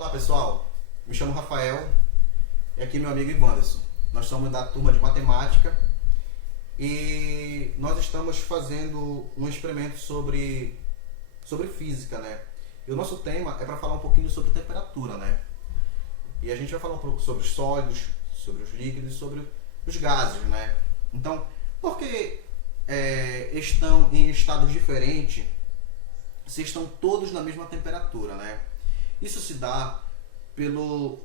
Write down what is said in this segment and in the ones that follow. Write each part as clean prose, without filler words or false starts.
Olá pessoal, me chamo Rafael e aqui meu amigo Ivanderson. Nós somos da turma de matemática e nós estamos fazendo um experimento sobre física, né? E o nosso tema é para falar um pouquinho sobre temperatura, né? E a gente vai falar um pouco sobre os sólidos, sobre os líquidos, sobre os gases, né? Então, por que estão em estados diferentes se estão todos na mesma temperatura, né? Isso se dá pelo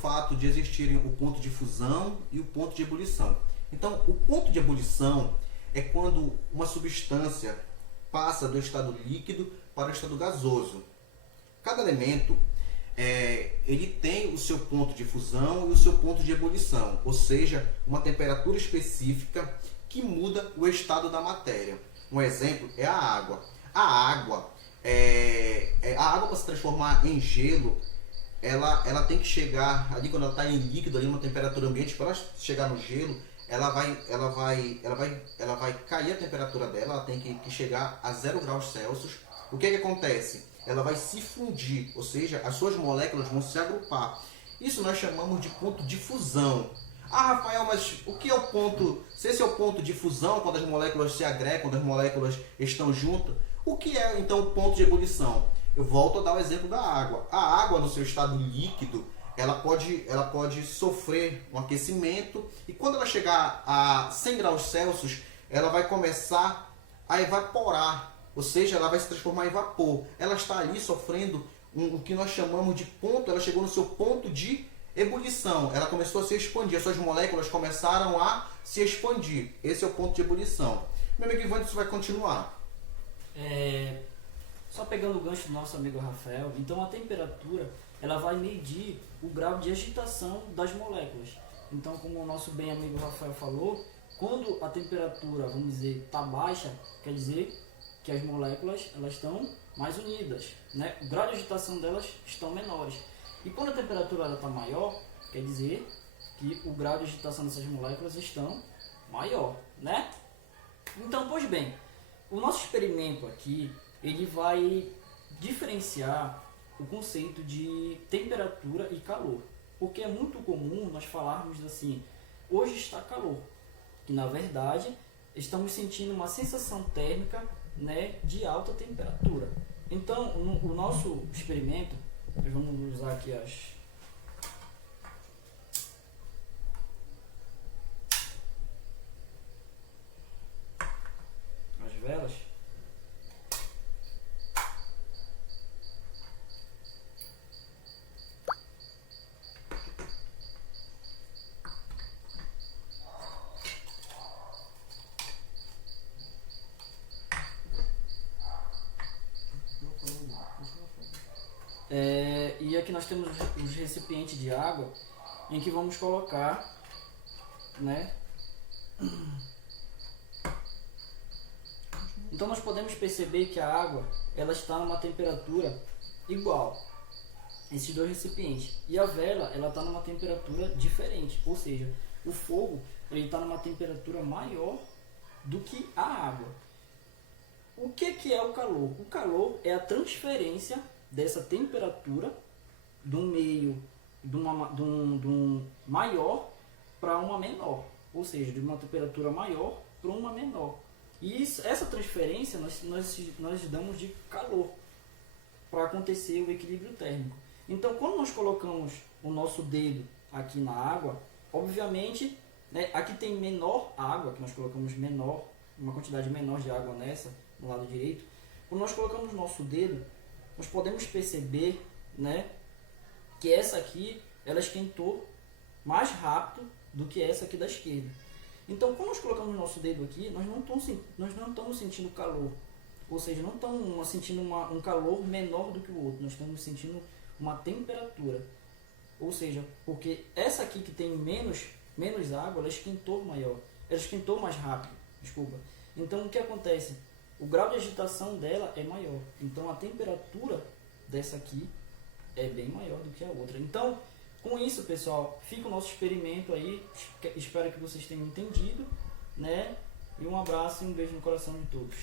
fato de existirem o ponto de fusão e o ponto de ebulição. Então, o ponto de ebulição é quando uma substância passa do estado líquido para o estado gasoso. Cada elemento ele tem o seu ponto de fusão e o seu ponto de ebulição, ou seja, uma temperatura específica que muda o estado da matéria. Um exemplo é a água. A água para se transformar em gelo, ela tem que chegar ali quando ela está em líquido, ali uma temperatura ambiente. Para ela chegar no gelo, ela vai cair a temperatura dela, ela tem que chegar a 0 graus Celsius. O que acontece? Ela vai se fundir, ou seja, as suas moléculas vão se agrupar. Isso nós chamamos de ponto de fusão. Ah, Rafael, mas o que é o ponto? Se esse é o ponto de fusão, quando as moléculas se agregam, quando as moléculas estão juntas, o que é então o ponto de ebulição? Eu volto a dar o exemplo da água. A água, no seu estado líquido, ela pode sofrer um aquecimento e quando ela chegar a 100 graus Celsius, ela vai começar a evaporar, ou seja, ela vai se transformar em vapor. Ela está ali sofrendo o que nós chamamos de ponto, ela chegou no seu ponto de ebulição, ela começou a se expandir, as suas moléculas começaram a se expandir. Esse é o ponto de ebulição. Meu amigo Ivan, isso vai continuar. Só pegando o gancho do nosso amigo Rafael, então a temperatura ela vai medir o grau de agitação das moléculas. Então, como o nosso bem amigo Rafael falou, quando a temperatura, vamos dizer, está baixa, quer dizer que as moléculas elas estão mais unidas, né? O grau de agitação delas estão menores. E quando a temperatura está maior, quer dizer que o grau de agitação dessas moléculas estão maior, né? Então, pois bem, o nosso experimento aqui, ele vai diferenciar o conceito de temperatura e calor. Porque é muito comum nós falarmos assim, hoje está calor, que na verdade estamos sentindo uma sensação térmica, né, de alta temperatura. Então, o nosso experimento, nós vamos usar aqui as velas. E aqui nós temos os recipientes de água em que vamos colocar, né? Então nós podemos perceber que a água ela está numa temperatura igual, esses dois recipientes, e a vela ela está numa temperatura diferente, ou seja, o fogo ele está numa temperatura maior do que a água. O que é o calor? O calor é a transferência dessa temperatura de um meio, de um maior para uma menor, ou seja, de uma temperatura maior para uma menor. E essa transferência nós damos de calor para acontecer o equilíbrio térmico. Então, quando nós colocamos o nosso dedo aqui na água, obviamente, né, aqui tem menor água, que nós colocamos menor, uma quantidade menor de água nessa, no lado direito. Quando nós colocamos o nosso dedo, nós podemos perceber, né, que essa aqui ela esquentou mais rápido do que essa aqui da esquerda. Então, quando nós colocamos o nosso dedo aqui, nós não estamos sentindo calor. Ou seja, não estamos sentindo um calor menor do que o outro. Nós estamos sentindo uma temperatura. Ou seja, porque essa aqui que tem menos água, ela esquentou maior. Ela esquentou mais rápido, desculpa. Então, o que acontece? O grau de agitação dela é maior. Então, a temperatura dessa aqui é bem maior do que a outra. Então, com isso, pessoal, fica o nosso experimento aí. Espero que vocês tenham entendido, né? E um abraço e um beijo no coração de todos.